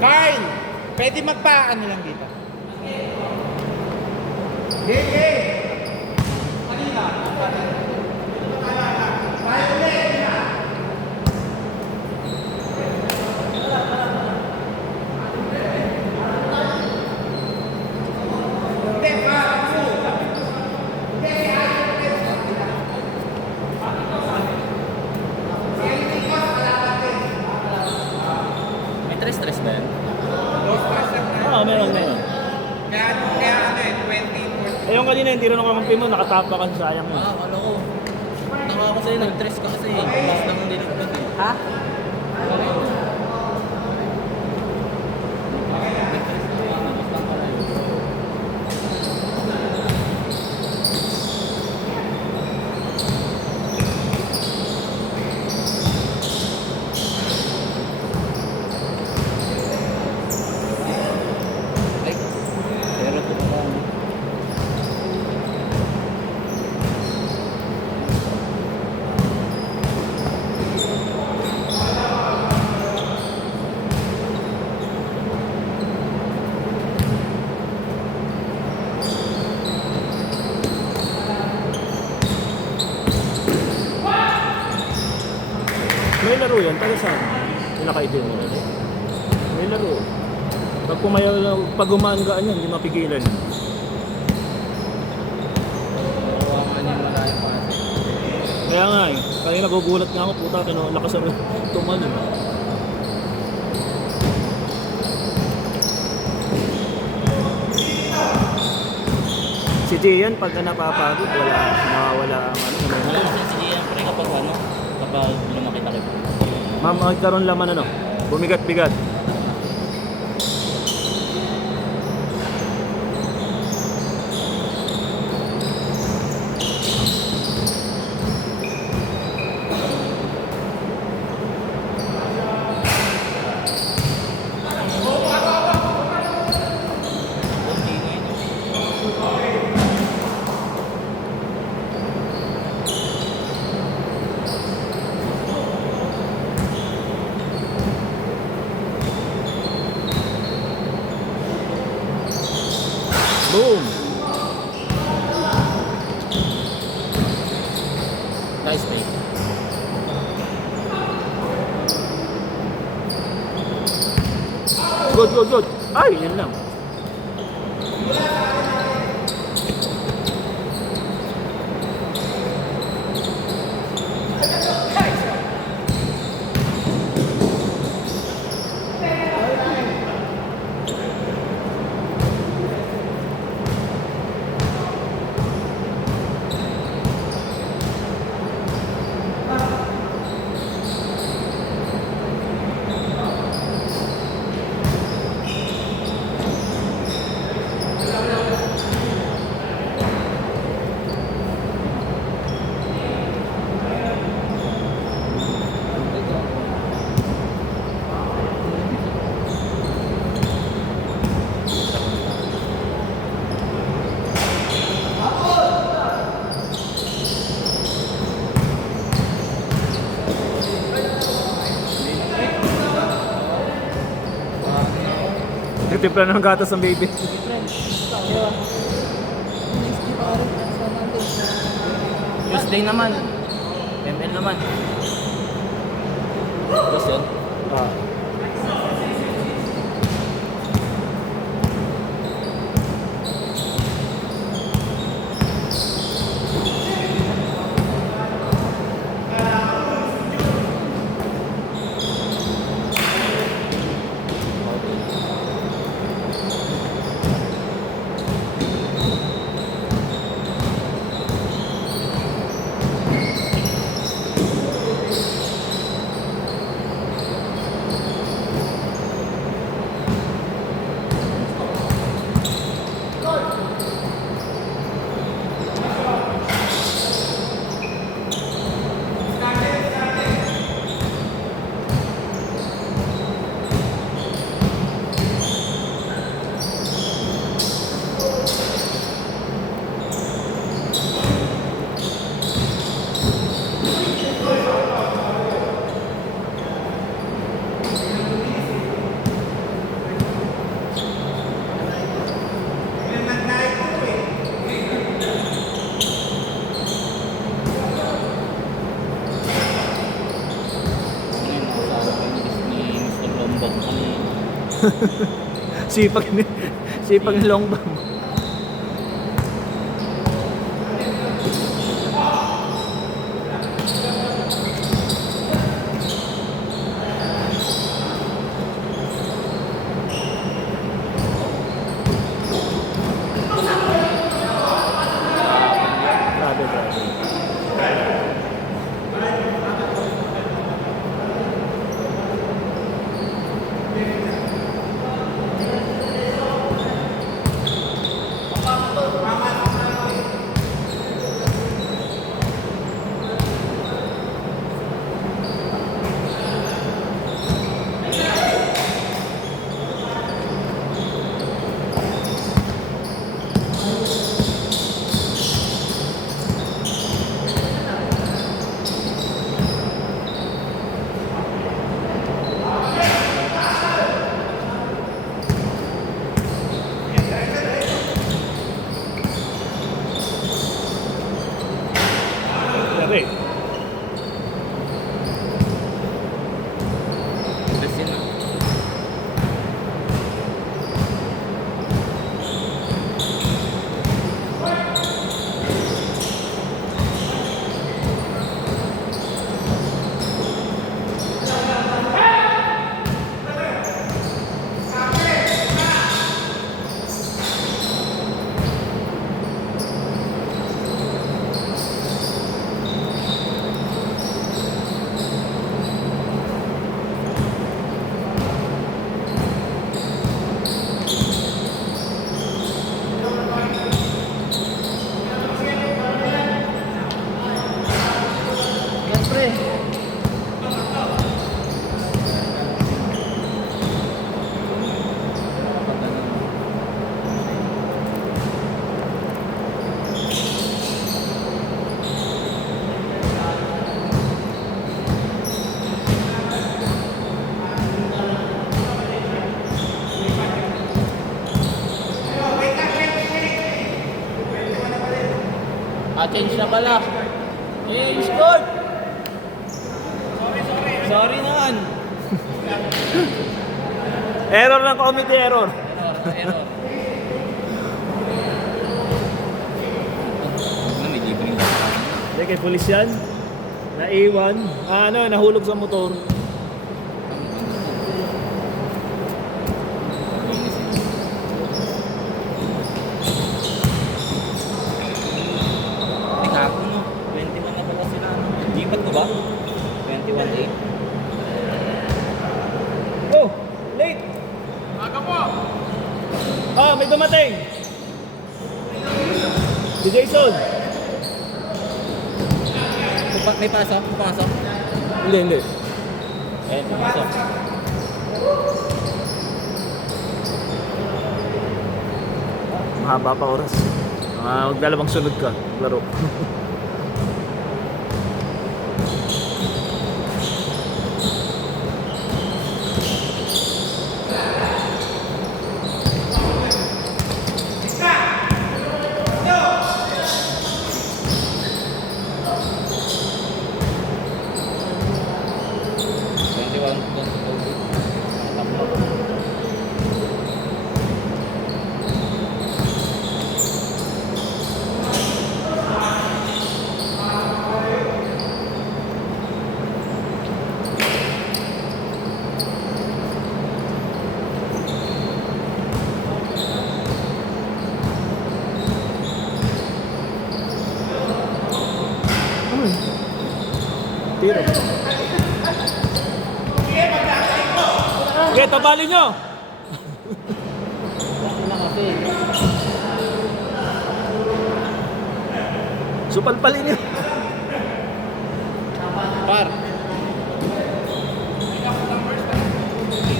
Carl, pwede magpa-ano lang dito. Okay. Kanina. Tayo ulit. May stress ba yan? Oo, meron. Kaya ano eh, 20. Eh yung kanina hindi rin ako kampi mo, nakatapa ka sayang mo. Wala ko. Taka ako sa'yo, nag-stress ka kasi. Mas lang nilipad eh. Ha? Ay, pero ito pa ano. May laro yan, taga saan? Yung naka-idea mo rin. May laro. Pag gumagaan yan, hindi mapigilan. Kawawa niya malayo pa kasi. Kaya nga eh, kaya nagugulat nga ako, puta, lakas ang tumal eh. Si Gian, pagka napapagod, nawawala ang Wala kasi siya, pre, kapag ano, kapag lumakit-akit. Ma'am, magkaroon laman ano, bumigat-bigat. Kunti na yun. Boom! Nice play. Good. Ay, yun lang. Nagtimpla na ng gatas ng baby. Tuesday naman. ML naman. Tapos yun. Ah. Sipag ng long bomb. Grabe, grabe. Grabe. Best yun ah. Siyempre. Change na pala. Change good. Sorry naman. Error ng committee, error. Error. Ano, may libreng dapat. Hindi, kay pulis yan. Naiwan. Nahulog sa motor. Kahapon no, 21 na pala sila. Lipat ko ba? 21-8. Oh, late. May dumating. Si Jason. May pasok? Pumasok? Hindi. Pumasok. Mahaba pa oras. Magdalawang sunod ka. Laro. Tiro. Okay, tabali nyo. Supalpalin nyo. Par.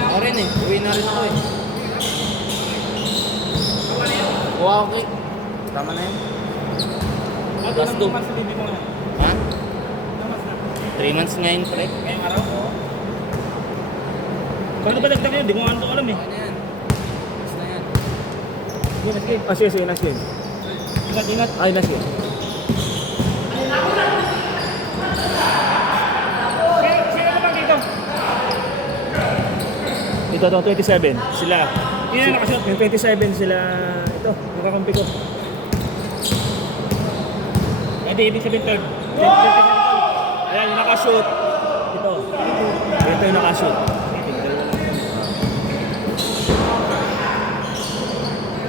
Ako rin eh. Uwi na rin ako eh. Wow, okay. Tama na yun. Plus 2. Ha? 3 months nga yun, pre. Ngayong araw? Oo. Paano ba dagdag yun? Di ko nga ito alam eh. Ano yan? Plus na yan. Sige, nasi. Ingat. Ay, nasi. Sino naman dito? Ito, 27. Sila. Yun yung nakashoot. Yung 27 sila, ito, yung kakampi ko. Hindi, ibig sabihin third. Ayan, yung nakashoot. Ito. Ito yung nakashoot.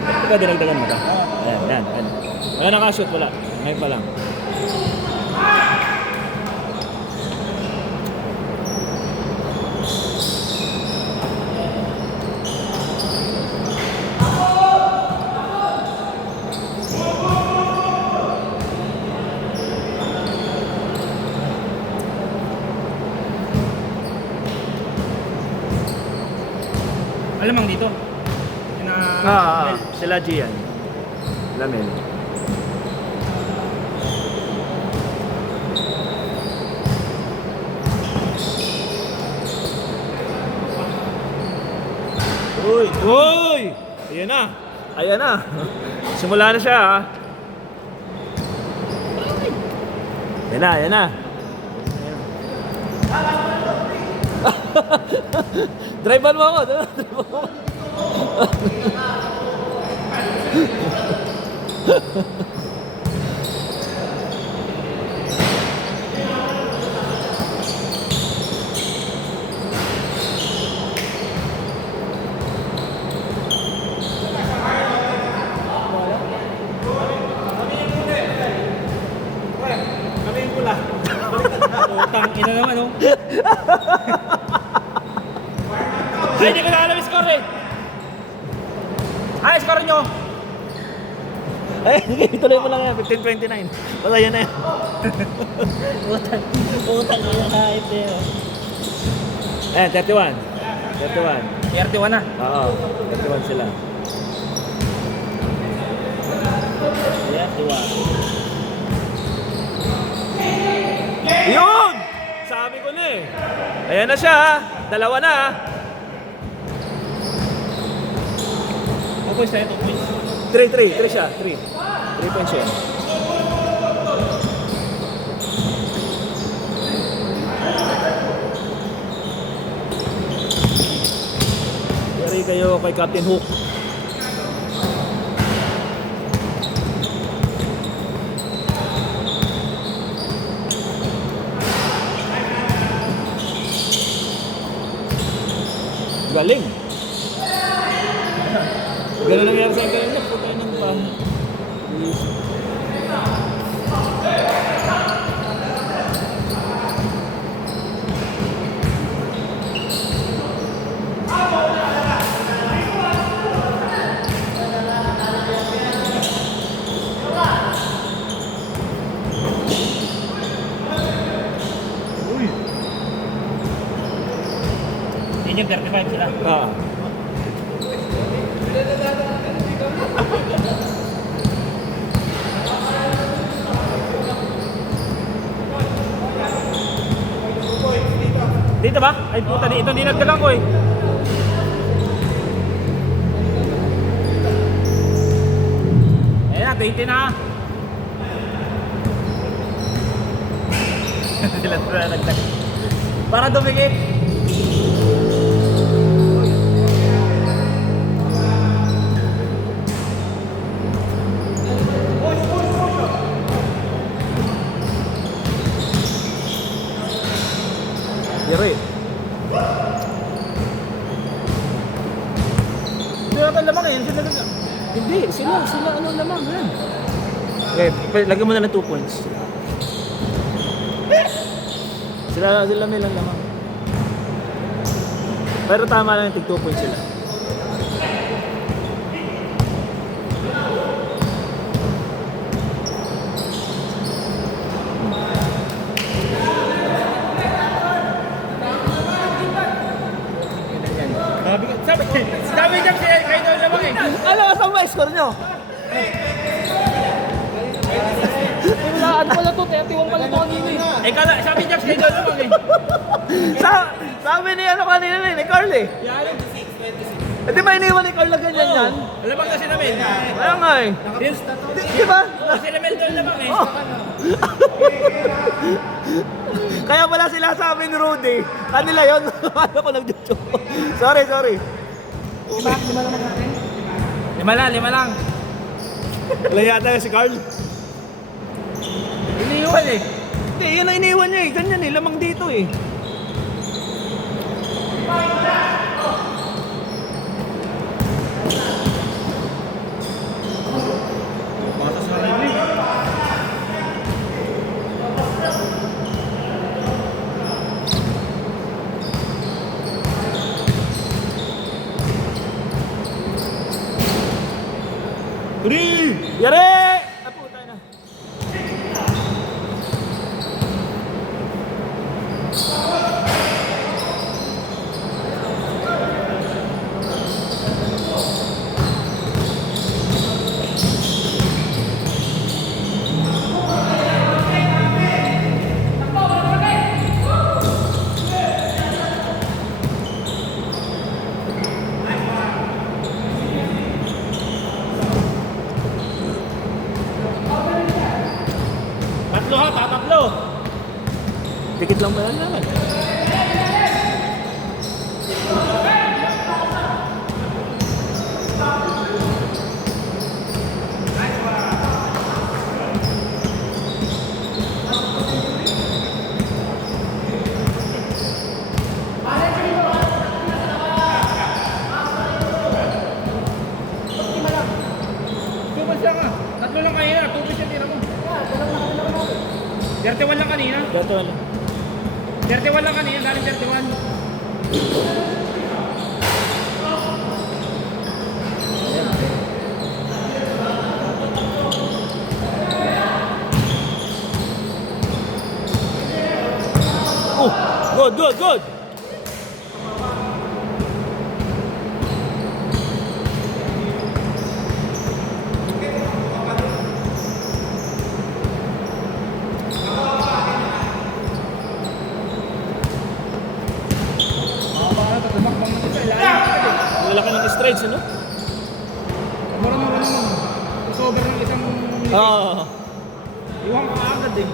Ito, dinagdagan mo ito. Ayan, ayan, ayan. Ayan, nakashoot, wala. Ngayon pa lang. Alamang dito. Yung na... Sila Gian. Lamin. Uy! Uy! Ayan na. Ayan na. Simula na siya ha. Ayan na, ayan na. Drive-an mo ako. Drive-an mo ako. Kami yung pula. Utang ina naman, oh. Ay, hindi ko na alam yung score eh. Ay, score nyo. Ay, sige, ituloy mo lang yan. 15-29. Basta yan na yan. Utang ina kahit eh. Ayan, 31. 31. 31 na. Oo, 31 sila. 31. Yun! Sabi ko na eh. Ayan na siya ha. Dalawa na ha. 2 points tayo, 2 points. 3 siya. 3 points yun. Yari kayo kay Captain Hook. Galing. Ganun nangyari sa akin na putay ng pa. Yun yung 35 sila. Ah. Dito ba? Ay puta, ito dinagdagan ko eh. Ayan na, 20 na. Sila na nagdag. Para dumikit. Yari. Hindi natin lamang eh. Hindi, sila ano naman yan. Okay, lagyan mo na ng 2 points. Sila may lang naman. Pero tama lang yung tig 2 points sila. Sabi niya kayo doon lamang eh. Ano, saan ba score nyo? Ano pala to? 31 pala to kanina eh. Eh, sabi niya kayo doon lamang eh. Sabi ni ano kanina ni Carl eh. Yan. Di ba iniwan ni Carl na ganyan yan? Alamang kasi namin. Kaya nga eh. Di ba? Kasi namin doon lamang eh. Oh. Kaya pala sila sabi ni Rudy, kanila yun. Ano ko nag-joke. Sorry. Lima lang. Wala yata si Carl. Iniiwan eh. Hindi, yun ang iniwan niya eh. Ganyan eh, lamang dito eh. Basta sa rin eh. Yare! Apo, tayo na. Tatlo. Dikit lang ba yan naman? Tubos siya nga. Tatlo lang kanina. Tubos siya tira mo. 31 lang kanina. Gato lang. 31 lang kanina. Galing 31. Oh, good. Lalaki ng strides, ano? Mura mo. Sober ng isang... Oo. Iwan ka agad eh.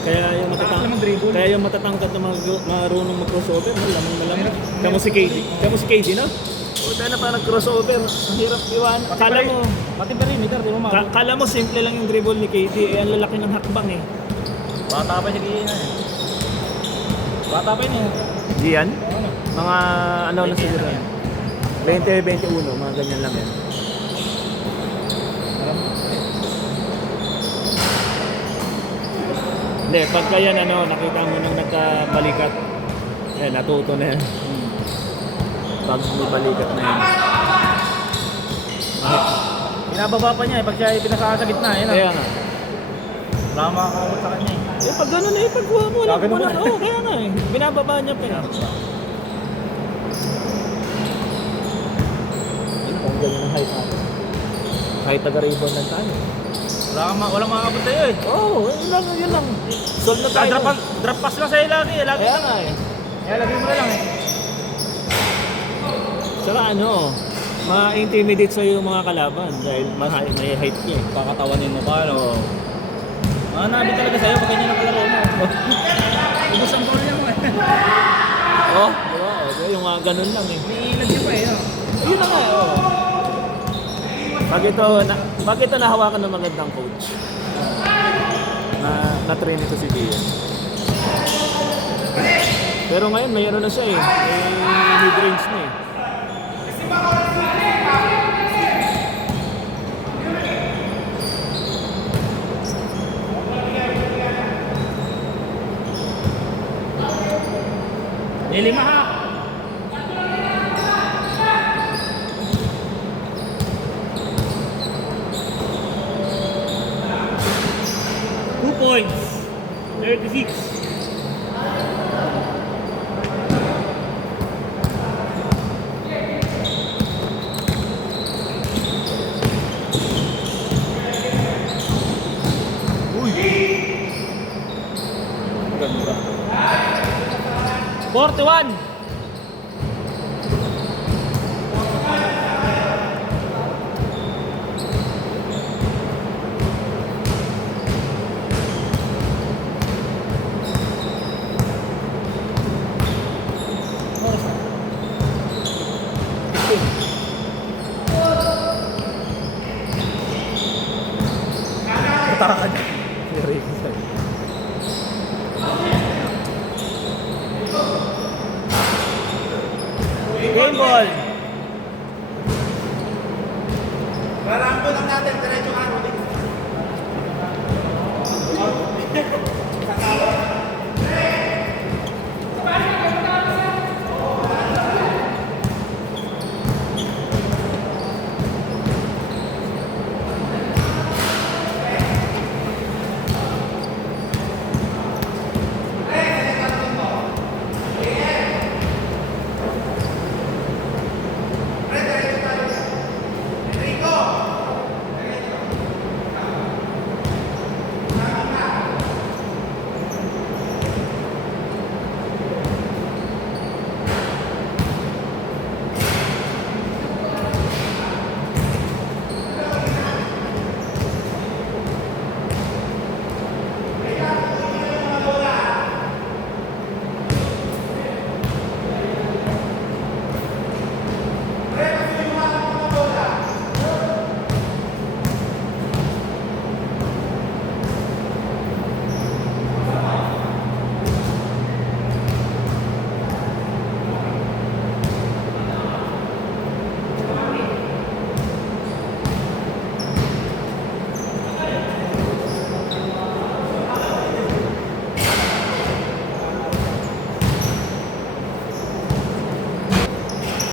Kaya yung matatangkad na marunong mag-crossover, lamang na lamang. Kamo si KD, no? O, tayo na pa nag-crossover. Ang hirap iwan. Kala mo, Pati perimeter, di mo mabot. kala mo simple lang yung dribble ni KD, eh ang lalaki ng hakbang eh. Bata pa siya ganyan eh. Bata pa yun eh. Diyan? Mga ano na siguro yan? 20, 21, mga ganyan lang yan. Hindi, pagka yan ano, nakita mo nung nagkabalikat, yan, natuto na yan. Pag may balikat na yan. Pinababa pa niya eh, pag siya ay pinasaka sa gitna eh. Kaya nga. Wala makakawat sa kanya eh. Eh, pag gano'n eh, pagkuha mo lang Gagano mo mo na. na. Oo, kaya nga eh. Binababa niya pa yan. Ang ganyan ng height natin. Kahit taga-rebound lang tayo. Walang makakabot sa'yo eh. Oo, yun lang. Solve na tayo. Drop pass lang sa'yo lagi eh. Lagi Kaya lang. nga eh. Kaya lagi mo na lang eh. Saka ano, ma-intimidate sa'yo yung mga kalaban dahil may height ka eh. Pakatawanin mo pa, no? Nabi talaga sa'yo pag ganyan ang kalaro mo. Ubus ang ball niya mo eh. Oh, diba? Oh, yung mga ganun lang eh. May ilag niya pa eh. No? Yun na nga eh, oh. Pag ito nahawakan ng magandang coach, na-train ito si Gian. Pero ngayon may ano na siya eh, may mid-range na eh. Nilima ha! Points 36. Uy. Ganda. 41. Game ball. Rarambo lang natin,